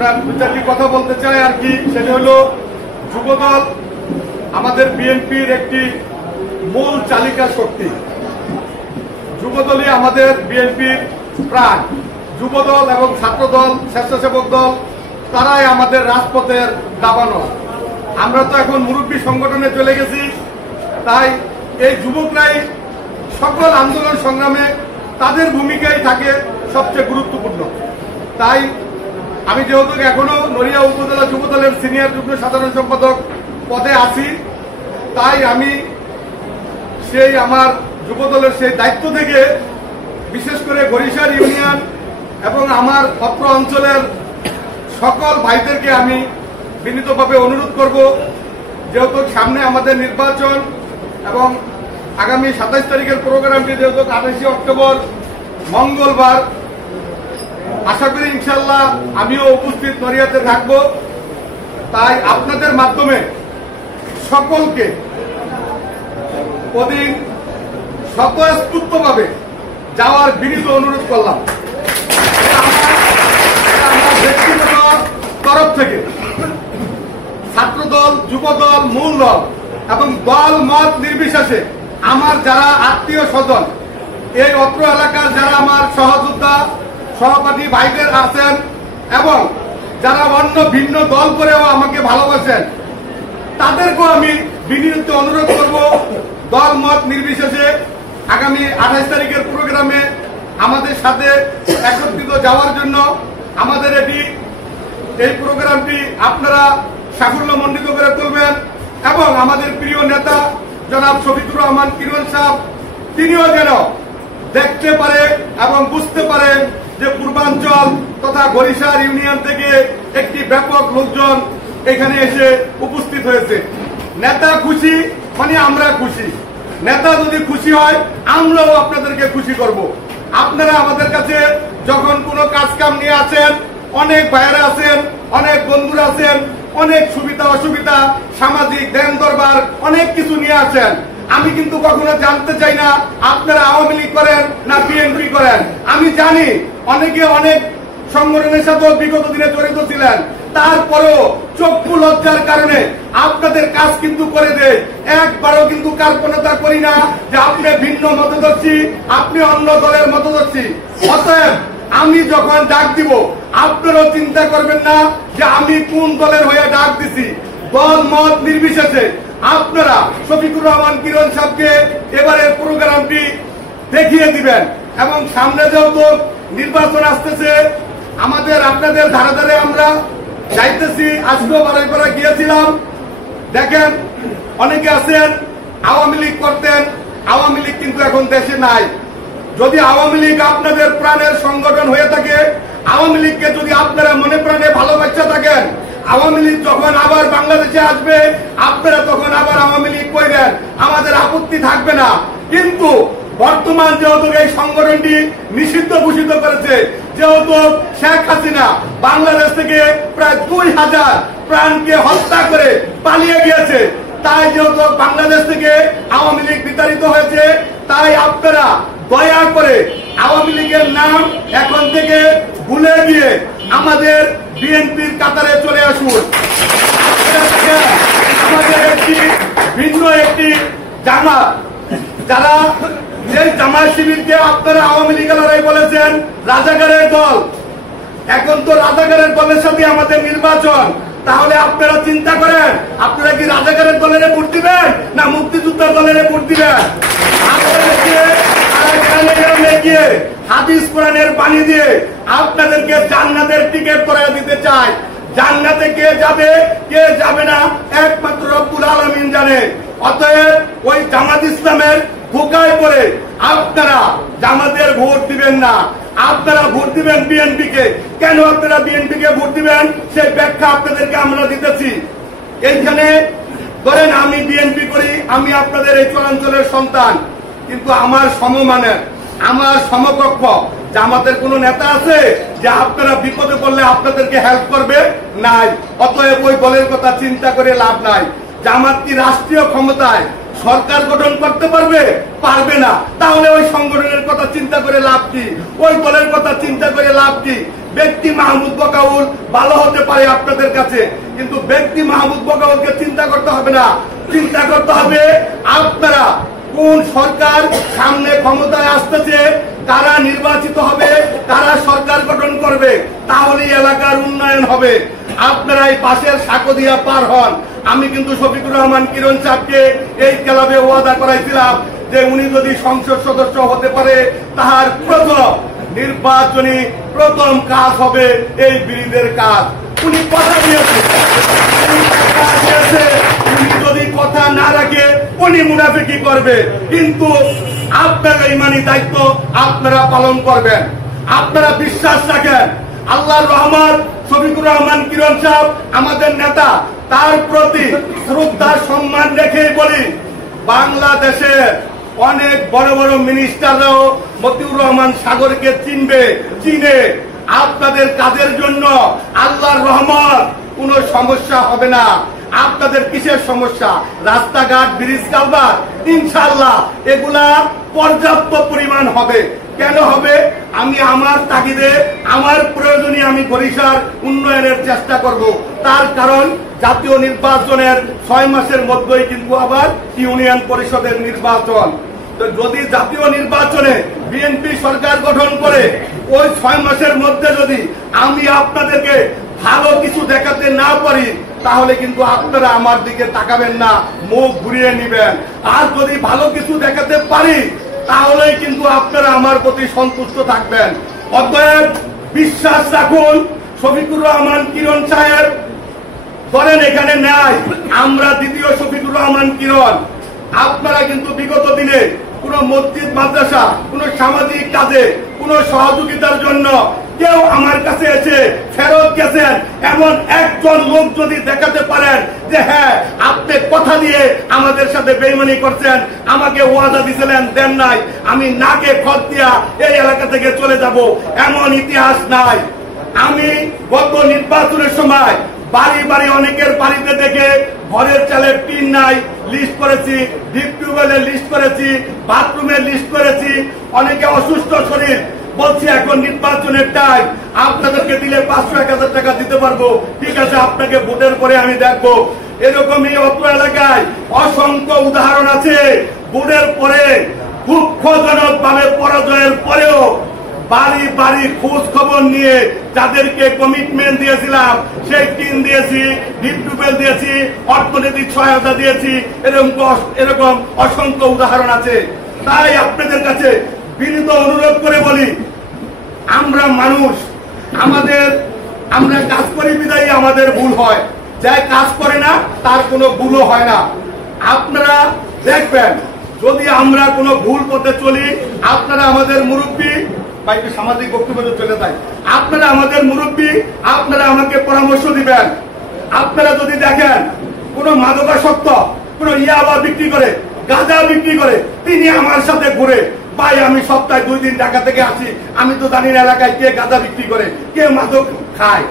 আপনার দু চারটি কথা বলতে চাই আর কি। সেটা হলো যুবদল আমাদের বিএনপির একটি মূল চালিকা শক্তি। যুবদলই আমাদের বিএনপির প্রাণ। যুবদল এবং ছাত্রদল, স্বেচ্ছাসেবক দল তারাই আমাদের রাজপথের দাবানো। আমরা তো এখন মুরব্বী সংগঠনে চলে গেছি, তাই এই যুবকরাই সকল আন্দোলন সংগ্রামে তাদের ভূমিকাই থাকে সবচেয়ে গুরুত্বপূর্ণ। তাই আমি যেহেতু এখনো নড়িয়া উপজেলা যুবদলের সিনিয়র যুগ্ম সাধারণ সম্পাদক পদে আছি, তাই আমি সেই আমার যুবদলের সেই দায়িত্ব থেকে বিশেষ করে গরিশার ইউনিয়ন এবং আমার অত্র অঞ্চলের সকল ভাইদেরকে আমি বিনীতভাবে অনুরোধ করব, যেহেতু সামনে আমাদের নির্বাচন এবং আগামী 27 তারিখের প্রোগ্রামটি যেহেতু 28 অক্টোবর মঙ্গলবার, আশা করি ইনশাল্লাহ আমিও উপস্থিত নড়িয়াতে থাকব। তাই আপনাদের মাধ্যমে সকলকে ওদিন স্বতঃস্ফূর্তভাবে যাওয়ার বিনীত অনুরোধ করলাম। আমার ব্যক্তিগত তরফ থেকে ছাত্রদল, যুবদল, মূল দল এবং দল মত নির্বিশেষে আমার যারা আত্মীয় স্বজন, এই অত্র এলাকার যারা আমার সহযোদ্ধা সহপাঠী ভাইদের আছেন এবং যারা অন্য ভিন্ন দল করেও আমাকে ভালোবাসেন, তাদেরকেও আমি বিনীত অনুরোধ করব দল মত নির্বিশেষে আগামী 28 তারিখের প্রোগ্রামে আমাদের সাথে একত্রিত যাওয়ার জন্য। আমাদের এই প্রোগ্রামটি আপনারা সাফল্যমণ্ডিত করে তুলবেন এবং আমাদের প্রিয় নেতা জনাব শফিকুর রহমান কিরণ সাহেব তিনিও যেন দেখতে পারে এবং বুঝতে পারে যে পূর্বাঞ্চল তথা গরিশার ইউনিয়ন থেকে একটি ব্যাপক লোকজন এখানে এসে উপস্থিত হয়েছে। নেতা খুশি মানে আমরা খুশি। নেতা যদি খুশি হয় আমরাও আপনাদেরকে খুশি করব। আপনারা আমাদের কাছে যখন কোনো কাজ কাম নিয়ে আছেন, অনেক ভাইয়েরা আছেন, অনেক বন্ধুরা আছেন, অনেক সুবিধা অসুবিধা, সামাজিক দেন দরবার অনেক কিছু নিয়ে আছেন। আমি কিন্তু কখনো জানতে চাই না আপনারা আওয়ামী লীগ করেন না বিএনপি করেন। আমি জানি অনেকে অনেক সংগঠনের সাথে বিগত দিনে জড়িত ছিলেন, তারপরেও চক্ষু লজ্জার কারণে আপনাদের কাজ কিন্তু করে দেয়। একবারও কিন্তু কাল্পনা করি না যে আপনি ভিন্ন মতদর্শী, আপনি অন্য দলের মতদর্শী। অতএব আমি যখন ডাক দিব আপনারাও চিন্তা করবেন না যে আমি কোন দলের হয়ে ডাক দিছি। দল মত নির্বিশেষে আপনারা শফিকুর রহমান কিরণ সাহেবকে এবারের প্রোগ্রামটি দেখিয়ে দিবেন। এবং সামনে যেহেতু নির্বাচন আসতেছে, আমাদের আপনাদের ধারে ধারে আমরা যাইতেছি। আজকেও বারাইপাড়া গিয়েছিলাম। দেখেন অনেকে আছেন আওয়ামী লীগ করতেন, আওয়ামী লীগ কিন্তু এখন দেশে নাই। যদি আওয়ামী লীগ আপনাদের প্রাণের সংগঠন হয়ে থাকে, আওয়ামী লীগকে যদি আপনারা মনে প্রাণে ভালোবাসা থাকেন, আওয়ামী লীগ যখন আবার বাংলাদেশে আসবে আপনারা তখন আবার আওয়ামী লীগ করবেন, আমাদের আপত্তি থাকবে না। কিন্তু বর্তমান যেহেতু এই সংগঠনটি নিষিদ্ধ ঘোষিত করেছে, যেহেতু শেখ হাসিনা বাংলাদেশ থেকে প্রায় 2000 প্রাণকে হত্যা করে পালিয়ে গিয়েছে, তাই যেহেতু বাংলাদেশ থেকে আওয়ামী লীগ বিতাড়িত হয়েছে, তাই আপনারা দয়া করে আওয়ামী লীগের নাম এখন থেকে ভুলে গিয়ে আমাদের বিএনপির কাতারে চলে আসুন। আমাদের একটি ভিন্ন একটি জামাত, যারা এই জামাত শিবিরকে আপনারা আওয়ামী লীগেরাই বলেছেন রাজাকারের দল। এখন তো রাজাকারের দলের সাথে আমাদের নির্বাচন, তাহলে আপনারা চিন্তা করেন আপনারা কি রাজাকারের দলের ভোট দিবেন না মুক্তিযোদ্ধার দলের ভোট দিবেন? গিয়ে হাদিস কোরআনের বাণী দিয়ে আপনাদেরকে জান্নাতের টিকিট করে দিতে চাই। জান্নাতে কে যাবে কে যাবে না একমাত্র রব্বুল আলামিন জানে। অতএব ওই জামাত ইসলামের ধোঁকায় পড়ে আপনারা জামাতের ভোট দিবেন না, আপনারা ভোট দিবেন বিএনপি কে। কেন আপনারা বিএনপি কে ভোট দিবেন সেই ব্যাখ্যা আপনাদেরকে আমরা দিতেছি। এইখানে ধরেন আমি বিএনপি করি, আমি আপনাদের এই চরাঞ্চলের সন্তান, কিন্তু আমার সমমানের, আমার সমকক্ষ জামাতের কোন নেতা আছে যে আপনারা বিপদে পড়লে আপনাদেরকে হেল্প করবে? নাই। অতএব ওই দলের কথা চিন্তা করে লাভ নাই। জামাত কি রাষ্ট্রীয় ক্ষমতায় সরকার গঠন করতে পারবে? পারবে না। তাহলে ওই সংগঠনের কথা চিন্তা করে লাভ কি? ওই দলের কথা চিন্তা করে লাভ কি? ব্যক্তি মাহমুদ বকাউল ভালো হতে পারে আপনাদের কাছে, কিন্তু ব্যক্তি মাহমুদ বকাউলকে চিন্তা করতে হবে না। চিন্তা করতে হবে আপনারা কোন সরকার সামনে ক্ষমতায় আসতেছে, কারা নির্বাচিত হবে, কারা সরকার গঠন করবে, তাহলেই এলাকার উন্নয়ন হবে। আপনারা এই পাশের সাকদিয়া পার হন। আমি কিন্তু শফিকুর রহমান কিরণ সাহেবকে এই ক্লাবে ওয়াদা করাইছিলাম যে উনি যদি সংসদ সদস্য হতে পারে তাহার নির্বাচনী প্রথম কাজ হবে এই ব্রিজের কাজ। উনি কথা দিয়েছে, উনি যদি কথা না রাখে উনি মুনাফিকি করবে, কিন্তু আপনার ইমানি দায়িত্ব আপনারা পালন করবেন। আপনারা বিশ্বাস রাখেন, আল্লাহর রহমান শফিকুর রহমান কিরণ সাহেব আমাদের নেতা, তার প্রতি শ্রদ্ধা সম্মান রেখে বলি, বাংলাদেশের অনেক বড় বড় মিনিস্টাররাও মতিউর রহমান সাগরকে চিনে আপনাদের কাজের জন্য আল্লাহর রহমত কোনো সমস্যা হবে না। আপনাদের কিসের সমস্যা? রাস্তাঘাট, ব্রিজ, কালভার্ট, ইনশাআল্লাহ এগুলা পর্যাপ্ত পরিমাণ হবে। কেন হবে? আমি আমার তাগিদে, আমার প্রয়োজনে আমি বরিশাল উন্নয়নের চেষ্টা করব। তার কারণ জাতীয় নির্বাচনের 6 মাসের মধ্যেই কিন্তু আবার ইউনিয়ন পরিষদের নির্বাচন। তো যদি জাতীয় নির্বাচনে বিএনপি সরকার গঠন করে ওই 6 মাসের মধ্যে যদি আমি আপনাদেরকে ভালো কিছু দেখাতে না পারি, তাহলে কিন্তু আপনারা আমার দিকে তাকাবেন না, মুখ ঘুরিয়ে নিবেন। আর যদি ভালো কিছু দেখাতে পারি, তাহলেই কিন্তু আপনারা আমার প্রতি সন্তুষ্ট থাকবেন। অতএব বিশ্বাস রাখুন, শফিকুর রহমান কিরণ সাহেব ধরেন এখানে নাই, আমরা দ্বিতীয় শফিকুর রহমান কিরণ। আপনারা কিন্তু বিগত দিনে কোন মসজিদ, মাদ্রাসা, কোন সামাজিক কাজে, কোন সহযোগিতার জন্য কেউ আমার কাছে এসে ফেরত গেছেন এমন একজন লোক যদি দেখাতে পারেন যে হ্যাঁ আপনি কথা দিয়ে আমাদের সাথে বেইমানি করছেন, আমাকে ওয়াদা দিছিলেন, দেন নাই, আমি নাকে খত দিয়া এই এলাকা থেকে চলে যাব, এমন ইতিহাস নাই। আমি গত নির্বাচনের সময় বাড়ি বাড়ি অনেকের বাড়িতে দেখে ঘরের চালের টিন নাই লিস্ট করেছি, ডিপ টিউবওয়েলের লিস্ট করেছি, বাথরুমের লিস্ট করেছি। অনেকে অসুস্থ শরীর, বলছি এখন নির্বাচনের টাইম, আপনাদেরকে দিলে 500-1000 টাকা দিতে পারবো, ঠিক আছে আপনাকে ভোটের পরে আমি দেখবো। এরকমই অত্র এলাকায় অসংখ্য উদাহরণ আছে। ভোটের পরে দুঃখজনক ভাবে পরাজয়ের পরেও বাড়ি বাড়ি খোঁজ খবর নিয়ে যাদেরকে কমিটমেন্ট দিয়েছিলাম, সেই টিন দিয়েছি, ডিপ টিউবওয়েল দিয়েছি, অর্থনৈতিক সহায়তা দিয়েছি, এরকম অসংখ্য উদাহরণ আছে। তাই আপনাদের কাছে বিনীত অনুরোধ করে বলি, আমরা মানুষ, আমরা কাজ করি বিদায়ী আমাদের ভুল হয়, যাই কাজ করে না তার কোনো ভুলও হয় না। আপনারা দেখবেন যদি আমরা কোনো ভুল করতে চলি, আপনারা আমাদের মুরব্বী, বাইরে সামাজিক বক্তব্য চলে যায়, আপনারা আমাদের মুরব্বী, আপনারা আমাকে পরামর্শ দিবেন। আপনারা যদি দেখেন কোন মাদকাসক্ত, কোন ইয়াবা বিক্রি করে, গাঁজা বিক্রি করে, তিনি আমার সাথে ঘুরে, ভাই আমি সপ্তাহে 2 দিন ঢাকা থেকে আসি, আমি তো জানি না এলাকায় কে গাঁজা বিক্রি করে, কে মাদক খায়।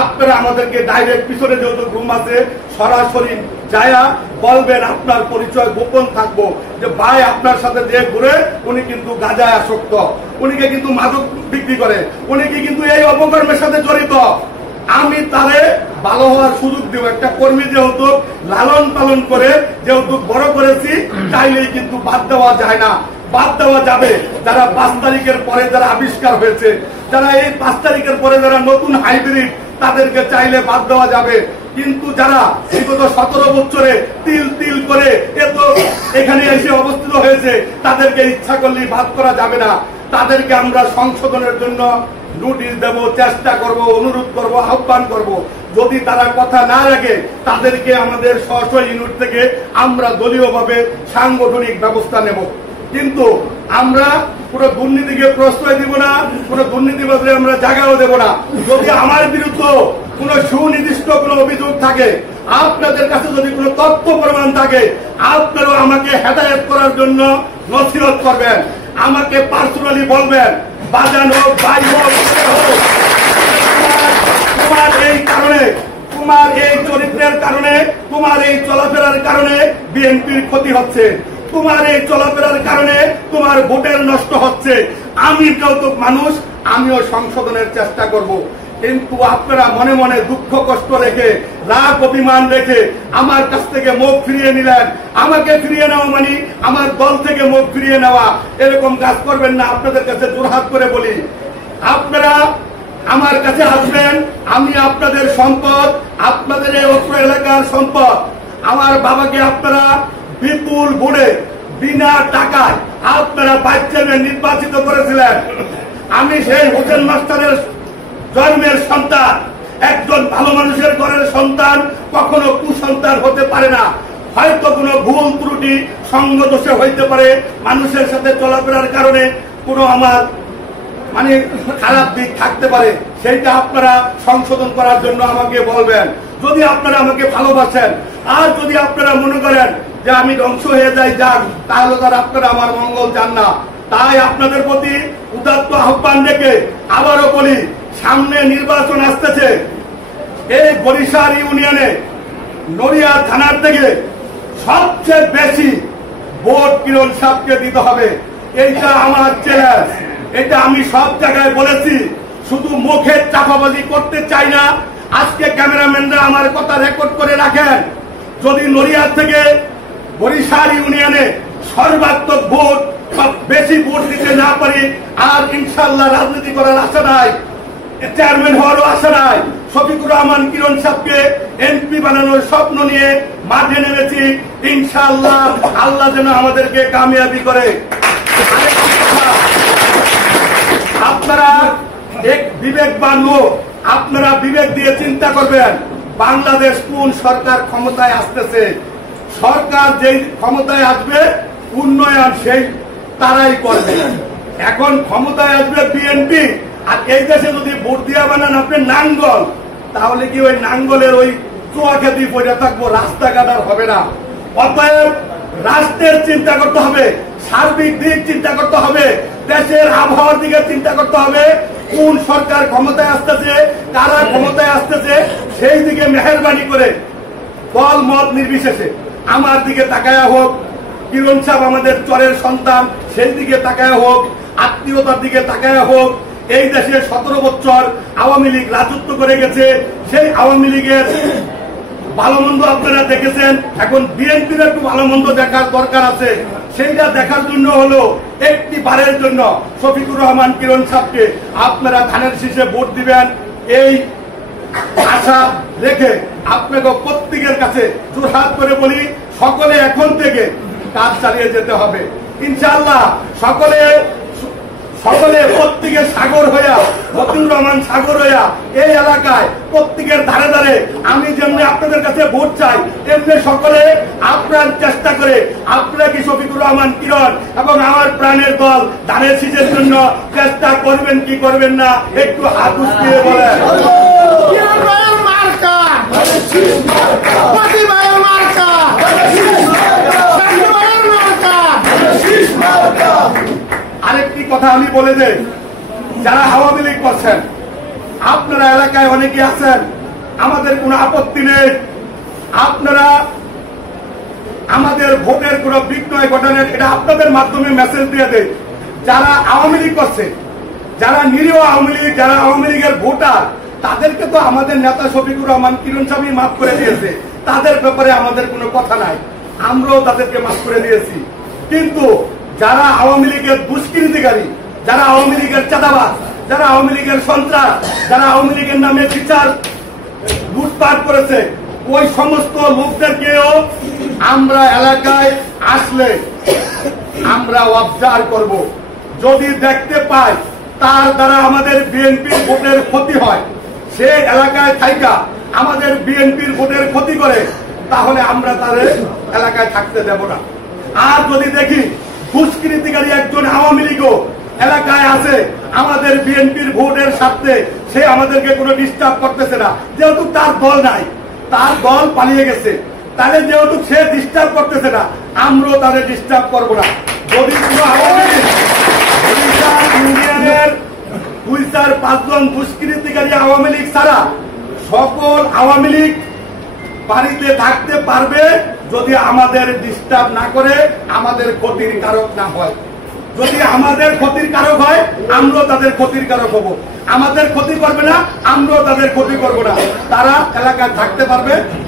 আপনারা আমাদেরকে ডাইরেক্ট পিছনে যেহেতু ঘুম আছে, সরাসরি যায়া বলবেন, আপনার পরিচয় গোপন থাকবো যে ভাই আপনার সাথে যে ঘুরে উনি কিন্তু গাঁজায় আসক্ত, উনিকে কিন্তু মাদক বিক্রি করে, উনিকে কিন্তু এই অপকর্মের সাথে জড়িত। আমি তারে ভালো হওয়ার সুযোগ দেব। একটা কর্মী যেহেতু লালন পালন করে যেহেতু বড় করেছি, চাইলেই কিন্তু বাদ দেওয়া যায় না। বাদ দেওয়া যাবে যারা 5 তারিখের পরে যারা আবিষ্কার হয়েছে, যারা এই 5 তারিখের পরে যারা নতুন হাইব্রিড, তাদেরকে চাইলে বাদ দেওয়া যাবে। কিন্তু যারা বিগত 17 বছরে তিল তিল করে এত এখানে এসে অবস্থিত হয়েছে, তাদেরকে ইচ্ছা করলেই বাদ করা যাবে না। তাদেরকে আমরা সংশোধনের জন্য নোটিশ দেব, চেষ্টা করব, অনুরোধ করব, আহ্বান করব। যদি তারা কথা না রাখে, তাদেরকে আমাদের স্ব ইউনিট থেকে আমরা দলীয়ভাবে সাংগঠনিক ব্যবস্থা নেব। কিন্তু আমরা পুরো দুর্নীতিকে প্রশ্রয় দিব না, পুরো দুর্নীতিবাদে আমরা জায়গাও দেব না। যদি আমার বিরুদ্ধে কোন সুনির্দিষ্ট কোন অভিযোগ থাকে, আপনাদের কাছে যদি কোনো তথ্য প্রমাণ থাকে, আপনারাও আমাকে হেদায়েত করার জন্য নসিহত করবেন, আমাকে পার্সোনালি বলবেন, বাজান হোক, ভাই হোক, তোমার এই কারণে, তোমার এই চরিত্রের কারণে, তোমার এই চলাফেরার কারণে বিএনপির ক্ষতি হচ্ছে, তোমার এই চলাফেরার কারণে তোমার ভোটের নষ্ট হচ্ছে, আমি যৌতুক মানুষ, আমিও সংশোধনের চেষ্টা করব। কিন্তু আপনারা মনে মনে দুঃখ কষ্ট রেখে, রাগ অভিমান রেখে আমার কাছ থেকে মুখ ফিরিয়ে নিলেন। আমাকে ফিরিয়ে নেওয়া মানে আমার দল থেকে মুখ ফিরিয়ে নেওয়া, এরকম কাজ করবেন না। আপনাদের কাছে জোরহাত করে বলি, আপনারা আমার কাছে আসবেন, আমি আপনাদের সম্পদ, আপনাদের এই অত্র এলাকার সম্পদ। আমার বাবাকে আপনারা বিপুল ভোটে বিনা টাকায় আপনারা ভাইস চেয়ারম্যান নির্বাচিত করেছিলেন। আমি সেই হোসেন মাস্টারের জন্মের সন্তান। একজন ভালো মানুষের ঘরের সন্তান কখনো কুসন্তান হতে পারে না। হয়তো কোনো ভুল ত্রুটি সঙ্গ দোষে হইতে পারে, মানুষের সাথে চলাফেরার কারণে কোনো আমার মানে খারাপ দিক থাকতে পারে, সেইটা আপনারা সংশোধন করার জন্য আমাকে বলবেন। যদি আপনারা আমাকে ভালোবাসেন, আর যদি আপনারা মনে করেন যে আমি ধ্বংস হয়ে যাই যান, তাহলে তার আপনারা আমার মঙ্গল চান না। তাই আপনাদের প্রতি উদাত্ত আহ্বান রেখে আবারও বলি, সামনে নির্বাচন আসতেছে। এই বরিশাল ইউনিয়নে নড়িয়া থানার থেকে সবচেয়ে বেশি ভোট কিরণ সাহেবকে দিতে হবে। এইটা আমার চ্যালেঞ্জ। এটা আমি সব জায়গায় বলেছি, শুধু মুখের চাপাবাজি করতে চাই না। আজকে ক্যামেরাম্যানরা আমার কথা রেকর্ড করে রাখেন। যদি নড়িয়া থেকে বরিশাল ইউনিয়নে সর্বাত্মক ভোট বা বেশি ভোট দিতে না পারি, আর ইনশাল্লাহ রাজনীতি করার আশা নাই, চেয়ারম্যান হওয়ারও আশা নাই। শফিকুর রহমান কিরণ সাহেবকে এমপি বানানোর স্বপ্ন নিয়ে মাঠে নেমেছি। ইনশাল্লাহ আল্লাহ যেন আমাদেরকে কামিয়াবি করে। আপনারা এক বিবেকবান লোক, আপনারা বিবেক দিয়ে চিন্তা করবেন, বাংলাদেশ কোন সরকার ক্ষমতায় আসতেছে। সরকার যেই ক্ষমতায় আসবে, উন্নয়ন সেই তারাই করবে। এখন ক্ষমতায় আসবে বিএনপি, আর এই দেশে যদি ভোট দিয়া বানান আপনি নাঙ্গল, তাহলে কি ওই নাঙ্গলের ওই চোয়া খেতে পড়ে থাকবো, রাস্তাঘাট আর হবে না। অতএব রাষ্ট্রের চিন্তা করতে হবে, সার্বিক দিক চিন্তা করতে হবে, দেশের আবহাওয়ার দিকে চিন্তা করতে হবে। কোন সরকার ক্ষমতায় আসতেছে, কারা ক্ষমতায় আসতেছে, সেই দিকে মেহরবানি করে দল মত নির্বিশেষে আমার দিকে তাকায়া হোক, কিরণ সাহেব আমাদের চরের সন্তান, সেই দিকে তাকায়া হোক, আত্মীয়তার দিকে তাকায়া হোক। এই দেশে 17 বছর আওয়ামী লীগ রাজত্ব করে গেছে, সেই আওয়ামী লীগের ভালো মন্দ আপনারা দেখেছেন। এখন বিএনপির একটু ভালো মন্দ দেখার দরকার আছে। সেইটা দেখার জন্য হলো একটি বারের জন্য শফিকুর রহমান কিরণ সাহেবকে আপনারা ধানের শীষে ভোট দিবেন, এই আশা রেখে আপনাকে প্রত্যেকের কাছে জোরহাত করে বলি, সকলে এখন থেকে কাজ চালিয়ে যেতে হবে ইনশাআল্লাহ। সকলে প্রত্যেকের সাগর হইয়া, মতিউর রহমান সাগর হইয়া এই এলাকায় প্রত্যেকের ধারে ধারে আমি যেমনি আপনাদের কাছে ভোট চাই, তেমনি সকলে আপনার চেষ্টা করে আপনারা কি শফিকুর রহমান কিরণ এবং আমার প্রাণের দল ধানের শীষের জন্য চেষ্টা করবেন কি করবেন না, একটু হাত উঠিয়ে বলেন। আরেকটি কথা আমি বলে দেই, যারা আওয়ামী লীগ করছেন, আপনারা এলাকায় অনেকে আছেন, আমাদের কোনো আপত্তি নেই। আপনারা আমাদের ভোটের কোনো বিক্রয় ঘটানোর, এটা আপনাদের মাধ্যমে মেসেজ দিয়ে দেয়। যারা আওয়ামী লীগ করছে, যারা নিরীহ আওয়ামী লীগ, যারা আওয়ামী লীগের ভোটার, তাদেরকে তো আমাদের নেতা শফিকুর রহমান কিরণ সাহেব মাফ করে দিয়েছে, তাদের ব্যাপারে আমাদের কোনো কথা নাই, আমরাও তাদেরকে মাফ করে দিয়েছি। কিন্তু যারা আওয়ামী লীগের দুষ্কৃতিকারী, যারা আওয়ামী লীগের চাঁদাবাজ, যারা আওয়ামী লীগের সন্ত্রাস, যারা আওয়ামী লীগের নামে বিচার লুটপাট করেছে, ওই সমস্ত লোকদেরকেও আমরা এলাকায় আসলে আমরা অবজার্ভ করব। যদি দেখতে পাই তার দ্বারা আমাদের বিএনপির ভোটের ক্ষতি হয়, সে এলাকায় থাইকা আমাদের বিএনপির ভোটের ক্ষতি করে, তাহলে আমরা তাদের এলাকায় থাকতে দেব না। আর যদি দেখি দুষ্কৃতিকারী একজন আওয়ামী লীগও এলাকায় আছে, আমাদের বিএনপির ভোটের স্বার্থে সে আমাদেরকে কোনো ডিস্টার্ব করতেছে না, যেহেতু তার দল নাই, তার দল পালিয়ে গেছে, তাহলে যেহেতু সে ডিস্টার্ব করতেছে না, আমরাও তাদের ডিস্টার্ব করবো না। যদি কোনো আওয়ামী লীগ ইউনিয়নের 2-4-5 জন দুষ্কৃতিকারী আওয়ামী লীগ ছাড়া সকল আওয়ামী লীগ বাড়িতে থাকতে পারবে, যদি আমাদের ডিস্টার্ব না করে, আমাদের ক্ষতির কারক না হয়। যদি আমাদের ক্ষতির কারক হয় আমরাও তাদের ক্ষতির কারক হব। আমাদের ক্ষতি করবে না, আমরাও তাদের ক্ষতি করবো না। তারা এলাকায় থাকতে পারবে।